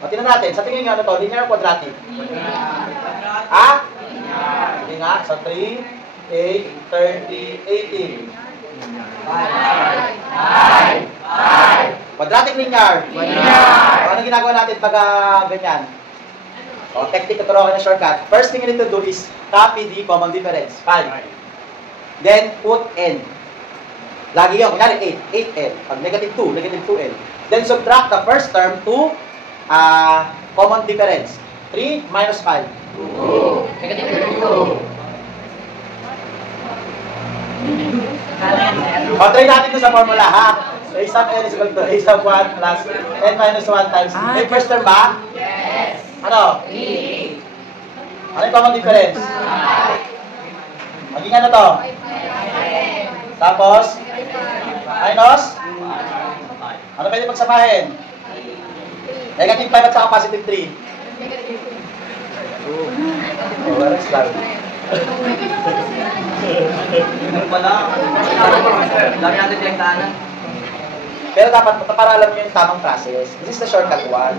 O, tingnan natin. Sa tingin nga ano to, linear or quadratic? Ah? Hindi nga. So, 3, 8, 30, 18. Quadratic linear. O, ano ginagawa natin pag ganyan? O, technique ito rin na shortcut. First thing you need to do is copy the common difference. 5. Then, put n. Lagi yun. Kunyari, 8. 8n. Pag negative 2, negative 2n. Then, subtract the first term to common difference. 3 minus 5. Negative 2. O, try natin ito sa formula, ha? So, a sub n is equal to a sub 1 plus n minus 1 times n. May first term ba? Yes. Ano? 3. Ano yung common difference? Maging ano to? Tapos? Minus? Ano pwede pagsamahin? Negative 5 at saka positive 3. Oh, where's that? Ganun pala. Lagi natin pinagdaanan. Pero dapat, para alam nyo yung tamang process. This is the shortcut one.